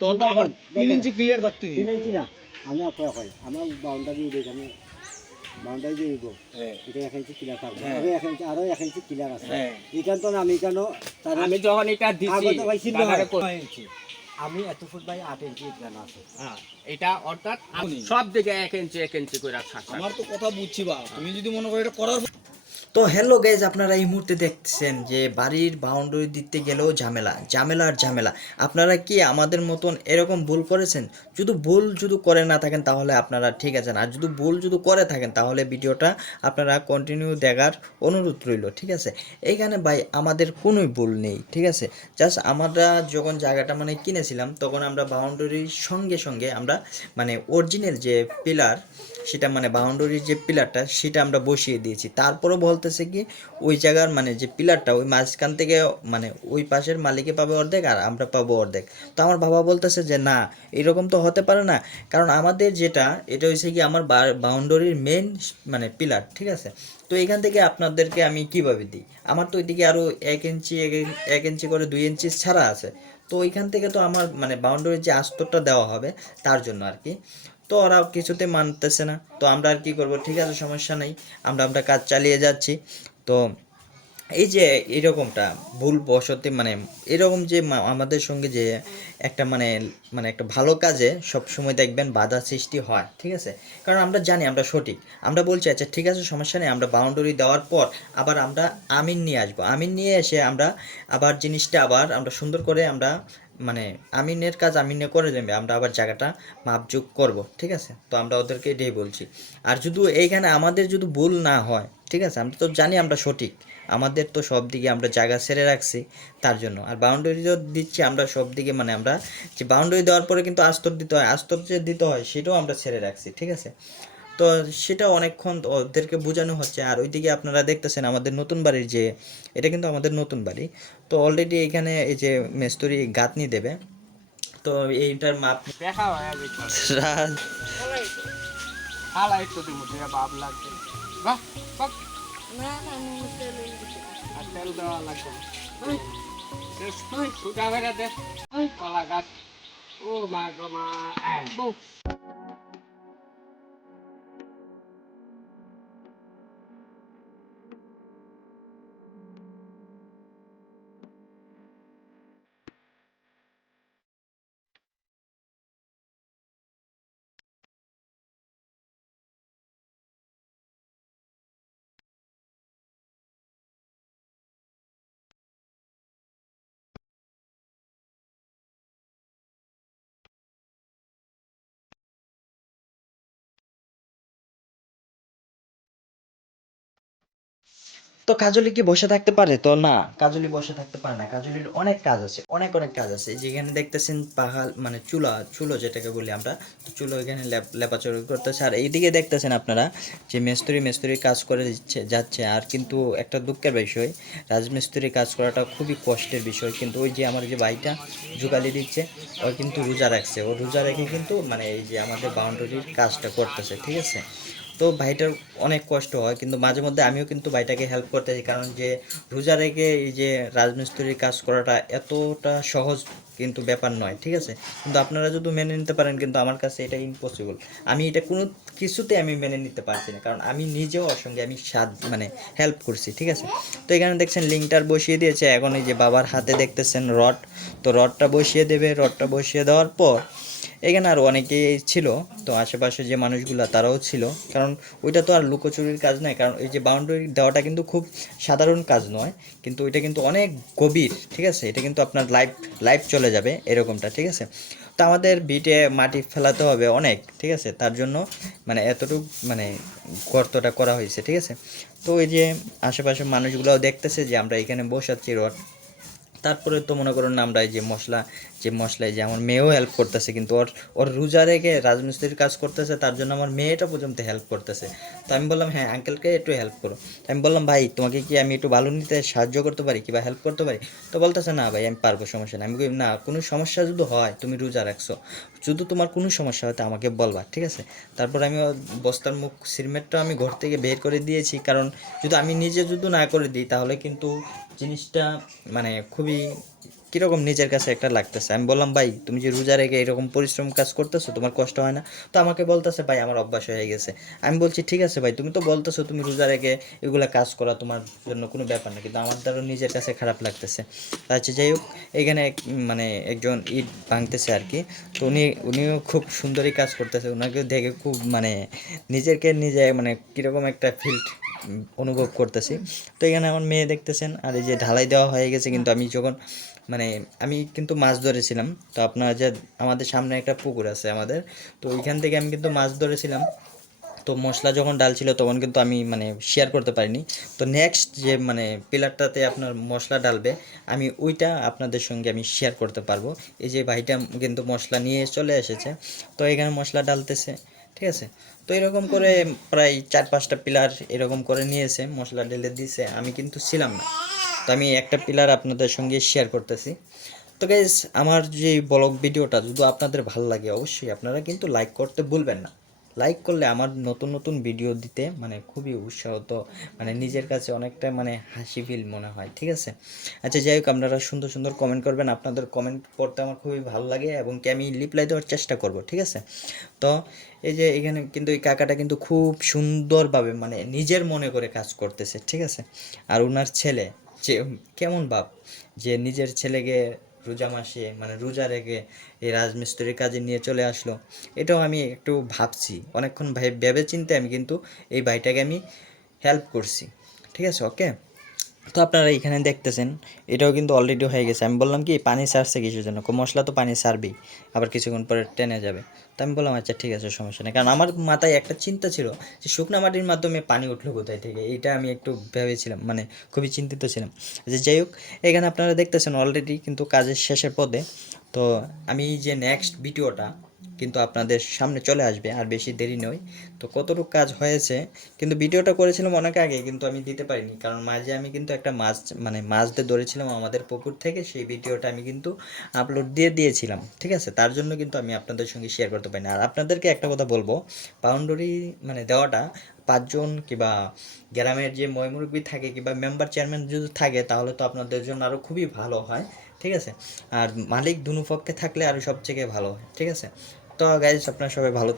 তখন তো তিন ইঞ্চি ক্লিয়ার থাকতে কিনেছি না আমি আপনার কই আমার বাউন্ডারি এখানে বাউন্ডারি দিয়ে দিব। হ্যাঁ। এটা এক ইঞ্চি কিলার থাকবে। হ্যাঁ। আরও এক ইঞ্চি আরও এক ইঞ্চি কিলার আছে। হ্যাঁ। এখান তো আমি কেন আমি যখন এটা আমি এত ফুট বাই আট ইঞ্চি এখানে আছে। হ্যাঁ, এটা অর্থাৎ। সব দিকে এক ইঞ্চি এক ইঞ্চি করে আমার তো কথা বুঝছি বা তুমি যদি মনে করো এটা করার তো হ্যালো গাইজ আপনারা এই মুহূর্তে দেখছেন যে বাড়ির বাউন্ডারি দিতে গেলেও ঝামেলা ঝামেলা আর ঝামেলা। আপনারা কি আমাদের মতন এরকম ভুল করেছেন? যদি ভুল যদি করে না থাকেন তাহলে আপনারা ঠিক আছেন। আর যদি ভুল যদি করে থাকেন তাহলে ভিডিওটা আপনারা কন্টিনিউ দেখার অনুরোধ রইল, ঠিক আছে? এইখানে ভাই আমাদের কোনোই ভুল নেই, ঠিক আছে? জাস্ট আমরা যখন জায়গাটা মানে কিনেছিলাম, তখন আমরা বাউন্ডারির সঙ্গে সঙ্গে আমরা মানে অরিজিনাল যে পিলার সেটা মানে বাউন্ডারির যে পিলারটা সেটা আমরা বসিয়ে দিয়েছি। তারপরও বলতেছে কি, ওই জায়গার মানে যে পিলারটা ওই মাঝখান থেকে মানে ওই পাশের মালিকে পাবে অর্ধেক আর আমরা পাবো অর্ধেক। তো আমার বাবা বলতেছে যে, না, এরকম তো হতে পারে না। কারণ আমাদের যেটা, এটা হচ্ছে কি আমার বাউন্ডারির মেন মানে পিলার ঠিক আছে? তো এখান থেকে আপনাদেরকে আমি কীভাবে দিই? আমার তো ওইদিকে আরও এক ইঞ্চি এক ইঞ্চি করে দুই ইঞ্চি ছাড়া আছে। তো ওইখান থেকে তো আমার মানে বাউন্ডারির যে আস্তরটা দেওয়া হবে, তার জন্য আর কি। তো ওরা কিছুতে মানতেছে না। তো আমরা আর কি করব? ঠিক আছে, সমস্যা নেই। আমরা আমরা কাজ চালিয়ে যাচ্ছি। তো এই যে এরকমটা ভুল বসতে মানে এরকম যে আমাদের সঙ্গে যে একটা মানে মানে একটা ভালো কাজে সব সময় দেখবেন বাধা সৃষ্টি হয়, ঠিক আছে? কারণ আমরা জানি, আমরা সঠিক। আমরা বলছি আচ্ছা ঠিক আছে, সমস্যা নেই, আমরা বাউন্ডারি দেওয়ার পর আবার আমরা আমিন নিয়ে আসব। আমিন নিয়ে এসে আমরা আবার জিনিসটা আবার আমরা সুন্দর করে আমরা মানে আমিনের কাজ আমিনে করে দেবে, আমরা আবার জায়গাটা মাপযোগ করব, ঠিক আছে? তো আমরা ওদেরকে এটাই বলছি। আর যদি এইখানে আমাদের যদি ভুল না হয়, ঠিক আছে? আমরা তো জানি আমরা সঠিক, আমাদের তো সব দিকে আমরা জায়গা সেরে রাখছি তার জন্য। আর বাউন্ডারি তো দিচ্ছি আমরা সব দিকে মানে আমরা যে বাউন্ডারি দেওয়ার পরে কিন্তু আস্তর দিতে হয়, আস্তর যে দিতে হয় সেটাও আমরা ছেড়ে রাখছি, ঠিক আছে? তো সেটা অনেকক্ষণ ওদেরকে বোঝানো হচ্ছে। আর ওইদিকে আপনারা দেখতেছেন আমাদের নতুন বাড়ির যে এটা কিন্তু আমাদের নতুন বাড়ি। তো অলরেডি এখানে এই যে মেস্তরি গাঁথনি দেবে। তো এইটার মাপ দেখা হয় আমি রাজ- হালা একটু তো কাজলি কি বসে থাকতে পারে? তো না, কাজলি বসে থাকতে পারে না। কাজলির অনেক কাজ আছে, অনেক অনেক কাজ আছে। যেখানে দেখতেছেন পাহাল মানে চুলা, চুলো যেটাকে বলি আমরা, তো চুলো এখানে লেপ- লেপাচড়ি করতেছে। আর এইদিকে দেখতেছেন আপনারা যে মিস্ত্রি মিস্ত্রি কাজ করে দিচ্ছে, যাচ্ছে। আর কিন্তু একটা দুঃখের বিষয়, রাজমিস্ত্রি কাজ করাটা খুবই কষ্টের বিষয়। কিন্তু ওই যে আমার যে ভাইটা জোগালি দিচ্ছে, ও কিন্তু রোজা রাখছে। ও রোজা রেখে কিন্তু মানে এই যে আমাদের বাউন্ডারির কাজটা করতেছে, ঠিক আছে? তো ভাইটার অনেক কষ্ট হয়, কিন্তু মাঝে মধ্যে আমিও কিন্তু ভাইটাকে হেল্প করতে চাই কারণ যে রোজা রেখে এই যে রাজমিস্ত্রির কাজ করাটা এতটা সহজ কিন্তু ব্যাপার নয়, ঠিক আছে? কিন্তু আপনারা যদি মেনে নিতে পারেন, কিন্তু আমার কাছে এটা ইম্পসিবল আমি এটা কোনো কিছুতে আমি মেনে নিতে পারছি না, কারণ আমি নিজেও ওর সঙ্গে আমি সাদ মানে হেল্প করছি, ঠিক আছে? তো এখানে দেখছেন লিঙ্কটার বসিয়ে দিয়েছে, এখন এই যে বাবার হাতে দেখতেছেন রড। তো রডটা বসিয়ে দেবে, রডটা বসিয়ে দেওয়ার পর এখানে আর অনেকেই ছিল, তো আশেপাশে যে মানুষগুলো তারাও ছিল। কারণ ওইটা তো আর লুকোচুরির কাজ নয়, কারণ এই যে বাউন্ডারি দেওয়াটা কিন্তু খুব সাধারণ কাজ নয়, কিন্তু ওইটা কিন্তু অনেক গভীর, ঠিক আছে? এটা কিন্তু আপনার লাইফ লাইফ চলে যাবে এরকমটা, ঠিক আছে? তো আমাদের বিটে মাটি ফেলাতে হবে অনেক, ঠিক আছে? তার জন্য মানে এতটুকু মানে গর্তটা করা হয়েছে, ঠিক আছে? তো ওই যে আশেপাশে মানুষগুলোও দেখতেছে যে আমরা এখানে বসাচ্ছি রড তারপরে তো মনে করুন আমরা যে মশলা, যে মশলায় যে আমার মেয়েও হেল্প করতেছে, কিন্তু ওর ওর রোজা রেখে রাজমিস্ত্রির কাজ করতেছে, তার জন্য আমার মেয়েটা পর্যন্ত হেল্প করতেছে। তো আমি বললাম হ্যাঁ আঙ্কেলকে একটু হেল্প করো। আমি বললাম, ভাই, তোমাকে কি আমি একটু ভালো নিতে সাহায্য করতে পারি কিংবা হেল্প করতে পারি? তো বলতেছে, না ভাই, আমি পারব, সমস্যা না আমি না, কোনো সমস্যা যদি হয়, তুমি রোজা রাখছো, যদি তোমার কোনো সমস্যা হয়, তো আমাকে বলবা, ঠিক আছে? তারপর আমি বস্তার মুখ, সিমেন্টটা আমি ঘর থেকে বের করে দিয়েছি, কারণ যদি আমি নিজে যদি না করে দিই, তাহলে কিন্তু জিনিসটা মানে খুবই কীরকম নিজের কাছে একটা লাগতেছে। আমি বললাম, ভাই, তুমি যে রোজা রেখে এরকম পরিশ্রম কাজ করতেছো, তোমার কষ্ট হয় না? তো আমাকে বলতেছে, ভাই, আমার অভ্যাস হয়ে গেছে। আমি বলছি, ঠিক আছে ভাই, তুমি তো বলতেছো তুমি রোজা রেখে এগুলো কাজ করা তোমার জন্য কোনো ব্যাপার না, কিন্তু আমার দ্বারা নিজের কাছে খারাপ লাগতেছে। আচ্ছা যাই হোক, এখানে মানে একজন ইট ভাঙতেছে আর কি। তো উনি, উনিও খুব সুন্দরই কাজ করতেছে। ওনাকে দেখে খুব মানে নিজেকে নিজে মানে কীরকম একটা ফিল্ড অনুভব করতেছি। তো এখানে আমার মেয়ে দেখতেছেন, আর এই যে ঢালাই দেওয়া হয়ে গেছে কিন্তু আমি যখন মানে আমি কিন্তু মাছ ধরেছিলাম। তো আপনার যে, আমাদের সামনে একটা পুকুর আছে আমাদের, তো ওইখান থেকে আমি কিন্তু মাছ ধরেছিলাম। তো মশলা যখন ডালছিল তখন কিন্তু আমি মানে শেয়ার করতে পারিনি। তো নেক্সট যে মানে পিলারটাতে আপনার মশলা ডালবে, আমি ওইটা আপনাদের সঙ্গে আমি শেয়ার করতে পারব। এই যে ভাইটা কিন্তু মশলা নিয়ে চলে এসেছে। তো এখানে মশলা ডালতেছে। ঠিক আছে? তো এরকম করে প্রায় চার পাঁচটা পিলার এরকম করে নিয়েছে মশলা ঢেলে দিয়েছে আমি কিন্তু ছিলাম না। তো আমি একটা পিলার আপনাদের সঙ্গে শেয়ার করতেছি। তো গাইজ আমার যে ব্লগ ভিডিওটা যদি আপনাদের ভালো লাগে অবশ্যই আপনারা কিন্তু লাইক করতে ভুলবেন না। লাইক করলে আমার নতুন নতুন ভিডিও দিতে মানে খুবই উৎসাহ, তো মানে নিজের কাছে অনেকটা মানে হাসি ফিল মনে হয়, ঠিক আছে? আচ্ছা যাই হোক, আপনারা সুন্দর সুন্দর কমেন্ট করবেন। আপনাদের কমেন্ট পড়তে আমার খুবই ভালো লাগে এবং কি আমি রিপ্লাই দেওয়ার চেষ্টা করব, ঠিক আছে? তো এই যে এখানে কিন্তু এই কাকাটা কিন্তু খুব সুন্দরভাবে মানে নিজের মনে করে কাজ করতেছে, ঠিক আছে? আর ওনার ছেলে, যে কেমন বাপ? যে নিজের ছেলেকে রোজা মাসে মানে রোজা রেখে এই রাজমিস্ত্রির কাজে নিয়ে চলে আসলো। এটাও আমি একটু ভাবছি, অনেকক্ষণ ভেবে চিনতে আমি কিন্তু এই ভাইটাকে আমি হেল্প করছি। ঠিক আছে ওকে তো আপনারা এখানে দেখতেছেন, এটাও কিন্তু অলরেডি হয়ে গেছে। আমি বললাম কি, পানি সারছে কিছুর জন্য? মশলা তো পানি সারবেই, আবার কিছুক্ষণ পরে টেনে যাবে। তো আমি বললাম আচ্ছা ঠিক আছে, সমস্যা নেই। কারণ আমার মাথায় একটা চিন্তা ছিল যে, শুকনা মাটির মাধ্যমে পানি উঠল কোথায় থেকে? এটা আমি একটু ভেবেছিলাম মানে খুবই চিন্তিত ছিলাম। যে যাই হোক, এখানে আপনারা দেখতেছেন অলরেডি কিন্তু কাজের শেষের পদে। তো আমি যে নেক্সট ভিডিওটা কিন্তু আপনাদের সামনে চলে আসবে আর বেশি দেরি নয়। তো কতটুকু কাজ হয়েছে? কিন্তু ভিডিওটা করেছিলাম অনেক আগে, কিন্তু আমি দিতে পারিনি। কারণ মাঝে আমি কিন্তু একটা মাছ মানে মাছ দিয়ে ধরেছিলাম আমাদের পুকুর থেকে, সেই ভিডিওটা আমি কিন্তু আপলোড দিয়ে দিয়েছিলাম। ঠিক আছে? তার জন্য কিন্তু আমি আপনাদের সঙ্গে শেয়ার করতে পারিনি। আর আপনাদেরকে একটা কথা বলব বাউন্ডারি মানে দেওয়াটা পাঁচজন কিংবা গ্রামের যে ময়মুরব্বী থাকে কিংবা মেম্বার চেয়ারম্যান যদি থাকে, তাহলে তো আপনাদের জন্য আরও খুবই ভালো হয়। ঠিক আছে? আর মালিক দুপক্ষে থাকলে আরও সবথেকে ভালো হয়, ঠিক আছে? তো গাইজ আপনারা সবাই ভালো থাকবেন।